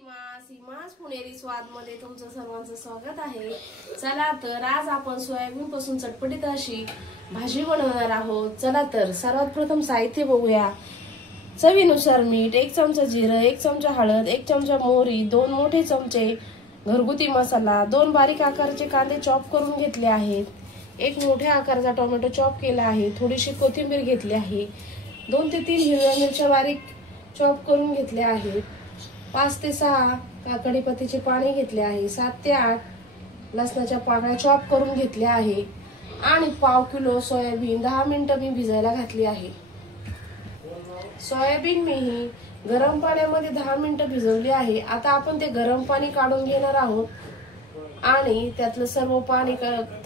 सीमास पुणेरी स्वाद मध्ये तुमचं सर्वांचं स्वागत आहे। चला तर आज आपण सोयाबीन पासून चटपटीत अशी भाजी बनवणार आहोत। चला तर सर्वात प्रथम साहित्य बघूया। चवीनुसार मीठ, 1 चमचा जिरं, 1 चमचा हळद, 1 चमचा मोहरी, 2 मोठे चमचे घरगुती मसाला, 2 बारीक आकाराचे कांदे चॉप करून घेतले आहेत, 1 मोठ्या आकाराचा टोमॅटो चॉप केला आहे, थोडीशी कोथिंबीर घेतली आहे, 2 ते 3 हिरव्या मिरच्या बारीक चॉप करून घेतल्या आहेत, 5 ते 6 कढीपत्त्याचे पाने घेतले आहे, 7 ते 8 लसणाच्या पाकळ्या चॉप करून घेतल्या आहे आणि पाव किलो सोयाबीन 10 मिनिटं मी भिजायला घातली आहे। सोयाबीन मी ही गरम पाण्यामध्ये 10 मिनिटं भिजवली आहे। आता आपण ते गरम पाणी काढून घेणार आहोत आणि त्यातलं सर्व पाणी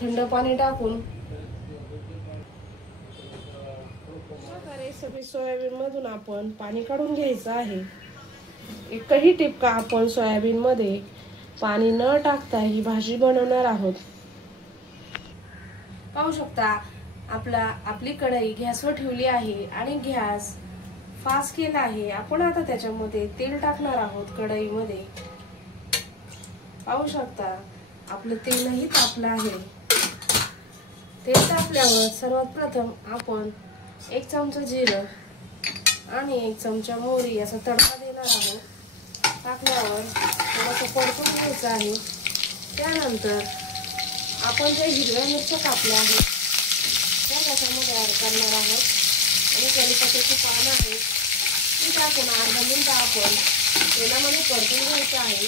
थंड पाणी टाकून सगळी सोयाबीन मधून आपण पाणी काढून घ्यायचं आहे। एकही टिपका आपण सोयाबीन मध्ये पाणी न टाकता ही भाजी बनवणार आहोत। पाहू शकता आपली कढई गॅसवर ठेवली आहे आणि गॅस फास्ट केला आहे। आपण आता त्याच्यामध्ये तेल टाकणार आहोत। कढईमध्ये पाहू शकता आपलं तेलही तापलं आहे। तेल तापल्यावर सर्वात प्रथम आपण 1 चमचा जिरं आणि 1 चमचा मोहरी याचा तडका देणार आहोत। टाकल्यावर थोडंसं परतून घ्यायचं आहे। त्यानंतर आपण जे हिरव्या मिरच्या कापल्या आहेत त्या त्याच्यामध्ये ऍड करणार आहोत आणि कढीपत्त्याची पानं आहेत ती टाकून अर्धा मिनिट आपण तेलामध्ये परतून घ्यायचं आहे।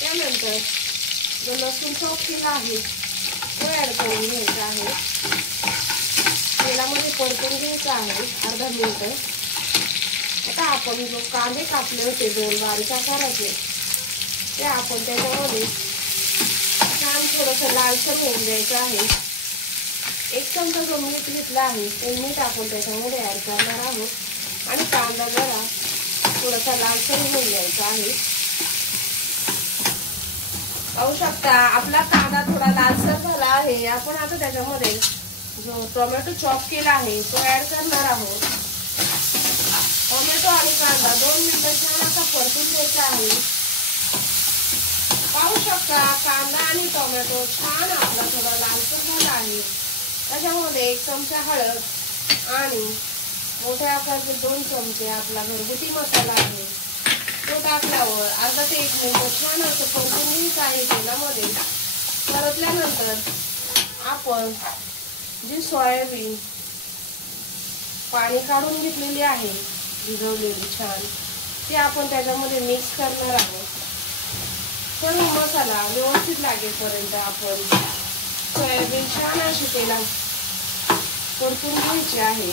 त्यानंतर जो लसूण चॉप केला आहे तो ऍड करून घ्यायचा आहे। तेलामध्ये परतून घ्यायचा आहे अर्धा मिनिट। आता आपण जो कांदे कापले होते 2 बारीक आकाराचे ते आपण त्याच्यामध्ये छान थोडंसं लालसर होऊन द्यायचं आहे। 1 चमचा जो मीठ घेतला आहे ते मीठ आपण त्याच्यामध्ये ऍड करणार आहोत आणि कांदा जरा थोडासा लालसर होऊन द्यायचा आहे। पाहू शकता आपला कांदा थोडा लालसर झाला आहे। आपण आता त्याच्यामध्ये जो टोमॅटो चॉप केला आहे तो ऍड करणार आहोत। टोमॅटो आणि कांदा 2 मिनिटं छान असा परतून घ्यायचा आहे। पाहू शकता कांदा आणि टोमॅटो छान आपला थोडा लालसर झाला आहे। त्याच्यामध्ये 1 चमचा हळद आणि मोठ्या आकाराचे 2 चमचे आपला घरगुती मसाला आहे तो टाकल्यावर अर्धा ते 1 मिनिट छान असं परतून घ्यायचं आहे तेलामध्ये। परतल्यानंतर आपण जी सोयाबीन पाणी काढून घेतलेली आहे भिजवलेली छान ती आपण त्याच्यामध्ये मिक्स करणार आहोत। सर्व मसाला व्यवस्थित लागेपर्यंत आपण सोयाबीन छान अशी तेलात परतून घ्यायची आहे।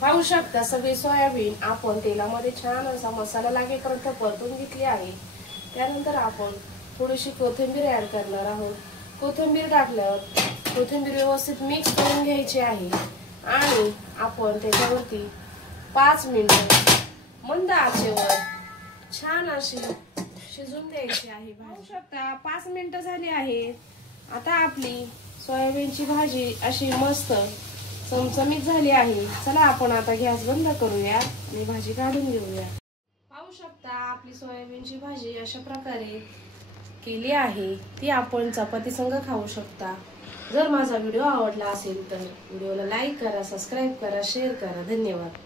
पाहू शकता सगळी सोयाबीन आपण तेलामध्ये छान असा मसाला लागेपर्यंत परतून घेतली आहे। त्यानंतर आपण थोडीशी कोथिंबीर ऍड करणार आहोत। कोथिंबीर टाकल्यावर कोथिंबीर व्यवस्थित मिक्स करून घ्यायची आहे आणि आपण त्याच्यावरती 5 मिनिटं मंद आचेवर छान अशी शिजून द्यायची आहे। पाहू शकता 5 मिनिटं झाली आहेत। आता आपली सोयाबीनची भाजी अशी मस्त चमचमीत झाली आहे। चला आपण आता गॅस बंद करूया आणि भाजी काढून घेऊया। पाहू शकता आपली सोयाबीनची भाजी अशा प्रकारे केली आहे। ती आपण चपाती संग खाऊ शकता। जर माझा व्हिडिओ आवडला असेल तर व्हिडिओला लाईक करा, सबस्क्राईब करा, शेअर करा। धन्यवाद।